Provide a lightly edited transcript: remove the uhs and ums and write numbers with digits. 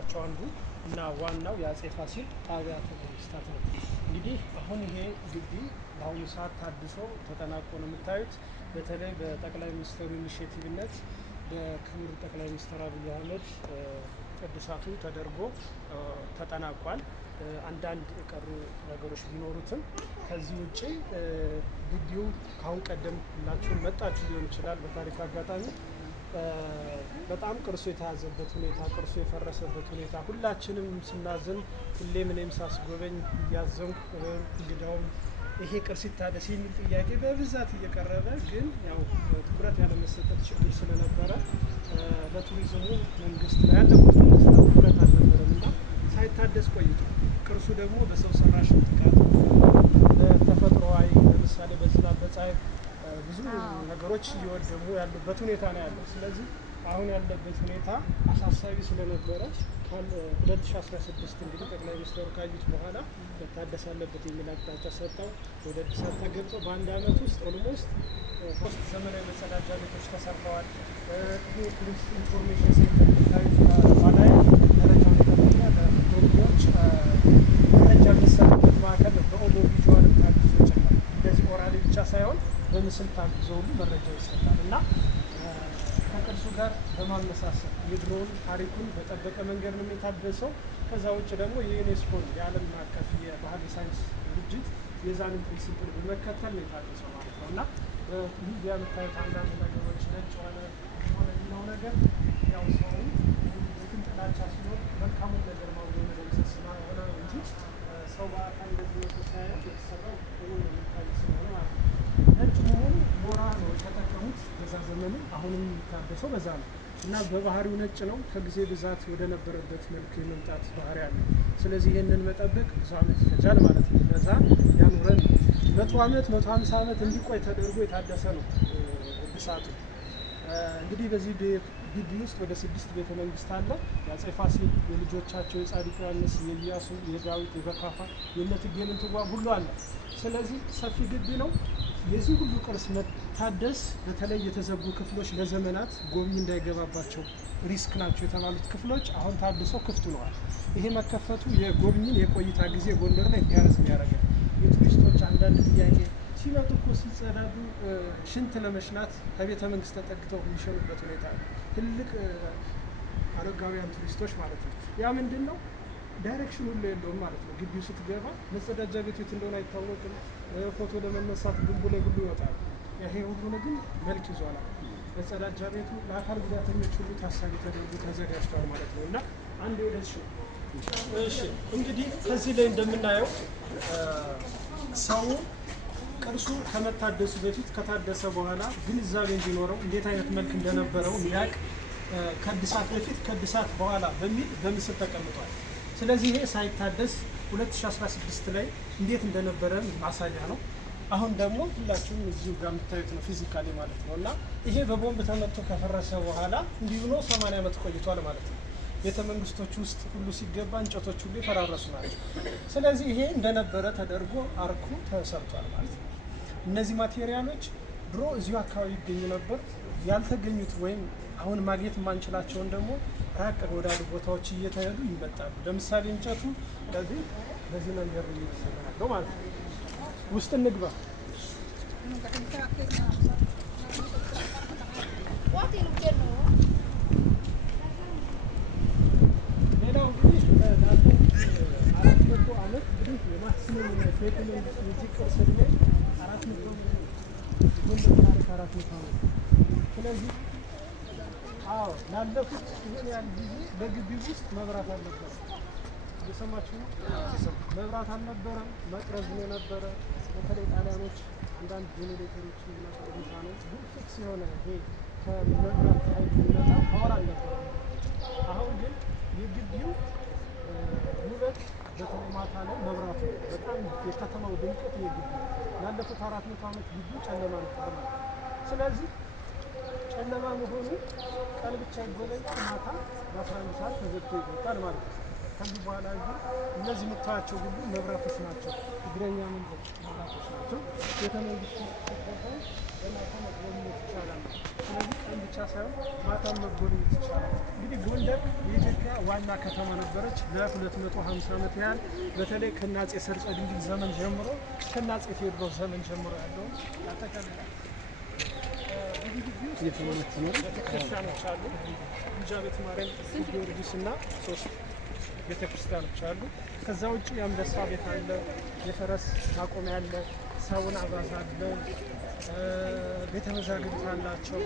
ቅርሶቻቸው አንዱ እና ዋናው የአጼ ፋሲል አብያተ መንግስታት ነው። እንግዲህ አሁን ይሄ ግቢ በአሁኑ ሰዓት ታድሶ ተጠናቆ ነው የምታዩት። በተለይ በጠቅላይ ሚኒስትሩ ኢኒሼቲቭነት በክቡር ጠቅላይ ሚኒስትር አብይ አህመድ ቅዱሳቱ ተደርጎ ተጠናቋል። አንዳንድ የቀሩ ነገሮች ቢኖሩትም ከዚህ ውጪ ግቢው ካሁን ቀደም ሁላችሁም መጣችሁ ሊሆን ይችላል። በታሪክ አጋጣሚ በጣም ቅርሱ የተያዘበት ሁኔታ፣ ቅርሱ የፈረሰበት ሁኔታ ሁላችንም ስናዝን፣ ሁሌም እኔም ሳስጎበኝ እያዘንኩ እንግዳውም ይሄ ቅርስ ይታደስ የሚል ጥያቄ በብዛት እየቀረበ ግን ያው ትኩረት ያለመሰጠት ችግር ስለነበረ ለቱሪዝሙ መንግስት ላይ ያለበት መንግስት ትኩረት አልነበረም እና ሳይታደስ ቆይቷል። ቅርሱ ደግሞ በሰው ሰራሽ ጥቃት፣ በተፈጥሮአዊ ለምሳሌ በዝናብ በፀሐይ ብዙ ነገሮች እየወደሙ ያሉበት ሁኔታ ነው ያለው። ስለዚህ አሁን ያለበት ሁኔታ አሳሳቢ ስለነበረ 2016 እንግዲህ ጠቅላይ ሚኒስትሩ ካዩት በኋላ መታደስ አለበት የሚል አቅጣጫ ሰጠው። ወደ እድሳት ተገብቶ በአንድ አመት ውስጥ ኦልሞስት 3 ዘመናዊ መጸዳጃ ቤቶች ተሰርተዋል። ቱሪስት ኢንፎርሜሽን ሴንተር ታዩት ባላይ ደረጃውን የጠበቀ ለጎብኚዎች መረጃ የሚሰጥበት ማዕከል በኦዲዮ ቪዥዋል ታግዞ ይችላል። እንደዚህ ኦራሊ ብቻ ሳይሆን በምስል ታግዞ ሁሉ መረጃ ይሰጣል እና ከቅርሱ ጋር በማመሳሰል የድሮውን ታሪኩን በጠበቀ መንገድ ነው የታደሰው። ከዛ ውጭ ደግሞ የዩኔስኮን የዓለም አቀፍ የባህል ሳይንስ ድርጅት የዛንን ፕሪንሲፕል በመከተል ነው የታደሰው ማለት ነው እና ሚዲያ የምታዩት አንዳንድ ነገሮች ነጭ ሆነ የሚለው ነገር ያው ሰው የትን ጥላቻ ሲኖር መልካሙን ነገር ማውገ ለመሰስማ ሆነ እንጂ ሰው በአካል እንደዚህ የተሳያ የተሰራው ጥሩ ነው የሚታይ ስለሆነ ማለት ነው። ነጭ መሆኑ ሞራ ነው የተጠቀሙት በዛ ዘመኑ። አሁንም የሚታደሰው በዛ ነው እና በባህሪው ነጭ ነው። ከጊዜ ብዛት ወደ ነበረበት መልክ የመምጣት ባህሪ አለ። ስለዚህ ይህንን መጠበቅ ብዙ አመት ይፈጃል ማለት ነው። ለዛ ያኑረን 100 አመት 150 አመት እንዲቆይ ተደርጎ የታደሰ ነው እድሳቱ። እንግዲህ በዚህ ግቢ ውስጥ ወደ 6 ቤተ መንግስት አለ። የአጼ ፋሲል የልጆቻቸው የጻድቁ ዮሐንስ፣ የኢያሱ፣ የዳዊት፣ የበካፋ፣ የእቴጌ ምንትዋብ ሁሉ አለ። ስለዚህ ሰፊ ግቢ ነው። የዚህ ሁሉ ቅርስ መታደስ በተለይ የተዘጉ ክፍሎች ለዘመናት ጎብኚ እንዳይገባባቸው ሪስክ ናቸው የተባሉት ክፍሎች አሁን ታድሰው ክፍት ሆነዋል። ይሄ መከፈቱ የጎብኚን የቆይታ ጊዜ ጎንደር ላይ እንዲያረዝም ያደርጋል። የቱሪስቶች አንዳንድ ጥያቄ ሲመጡ እኮ ሲጸዳዱ ሽንት ለመሽናት ከቤተ መንግስት ተጠግተው የሚሸኑበት ሁኔታ ትልቅ አረጋውያን ቱሪስቶች ማለት ነው። ያ ምንድን ነው ዳይሬክሽን ሁሉ የለውም ማለት ነው። ግቢው ስትገባ መጸዳጃ ቤት የት እንደሆነ አይታወቅም። ፎቶ ለመነሳት ግንቡ ላይ ሁሉ ይወጣል። ይሄ ሁሉ ግን መልክ ይዟል። መጸዳጃ ቤቱ ለአካል ጉዳተኞች ሁሉ ታሳቢ ተደርጎ ተዘጋጅቷል ማለት ነው እና አንድ ወደሽ እሺ እንግዲህ ከዚህ ላይ እንደምናየው ሰው ቅርሱ ከመታደሱ በፊት ከታደሰ በኋላ ግንዛቤ እንዲኖረው እንዴት አይነት መልክ እንደነበረው እንዲያውቅ ከእድሳት በፊት ከእድሳት በኋላ በሚል በምስል ተቀምጧል። ስለዚህ ይሄ ሳይታደስ 2016 ላይ እንዴት እንደነበረ ማሳያ ነው። አሁን ደግሞ ሁላችሁም እዚሁ ጋር የምታዩት ነው ፊዚካሊ ማለት ነው እና ይሄ በቦምብ ተመቶ ከፈረሰ በኋላ እንዲህ ብሎ 80 ዓመት ቆይቷል ማለት ነው። ቤተ መንግስቶች ውስጥ ሁሉ ሲገባ እንጨቶች ሁሉ የፈራረሱ ናቸው። ስለዚህ ይሄ እንደነበረ ተደርጎ አርኩ ተሰርቷል ማለት ነው። እነዚህ ማቴሪያሎች ድሮ እዚሁ አካባቢ ይገኙ ነበር። ያልተገኙት ወይም አሁን ማግኘት የማንችላቸውን ደግሞ ራቅ ወዳሉ ቦታዎች እየተሄዱ ይመጣሉ። ለምሳሌ እንጨቱ በዚህ መንገድ እየተሰራለው ማለት ነው። ውስጥ እንግባ። ሌላው እንግዲህ 400 ዓመት እንግዲህ የማክሲመም ቤተ መንግስት የዚህ ቅርስ ዕድሜ 400 ዓመት። ስለዚህ አዎ ላለፉት ይሄን ያህል ጊዜ በግቢ ውስጥ መብራት አልነበረም። እየሰማችሁ ነው? መብራት አልነበረም። መቅረዝ የነበረ በተለይ ጣሊያኖች አንዳንድ ጄኔሬተሮች የሚመጣ ነው። ግን ፊክስ የሆነ ይሄ ከመብራት ኃይል የሚመጣ ፓወር አልነበረም። አሁን ግን የግቢው ውበት በተለይ ማታ ላይ መብራቱ በጣም የከተማው ድምቀት የግቢ ላለፉት 400 ዓመት ግቢው ጨለማ ነበር። ስለዚህ ጨለማ መሆኑ ቀን ብቻ ይጎበኛል፣ ማታ በ11 ሰዓት ተዘግቶ ይወጣል ማለት ነው። ከዚህ በኋላ ግን እነዚህ የምታያቸው ሁሉ መብራቶች ናቸው። እግረኛ መንገድ መብራቶች ናቸው። ቤተ መንግስቱ ሲገባው በማታ መጎብኘት ይቻላል። ስለዚህ ቀን ብቻ ሳይሆን ማታም መጎብኘት ይቻላል። እንግዲህ ጎንደር የኢትዮጵያ ዋና ከተማ ነበረች ለ250 ዓመት ያህል። በተለይ ከአፄ ሰርፀ ድንግል ዘመን ጀምሮ ከአፄ ቴዎድሮስ ዘመን ጀምሮ ያለውን ያጠቃልላል። ቤተክርስቲያኖች አሉ። ግምጃ ቤተ ማርያም፣ ቅዱስ ጊዮርጊስ እና 3 ቤተክርስቲያኖች አሉ። ከዛ ውጭ የአንበሳ ቤት አለ፣ የፈረስ ማቆሚያ አለ፣ ሳውና አባዛ አለ፣ ቤተ መዛግብት አላቸው።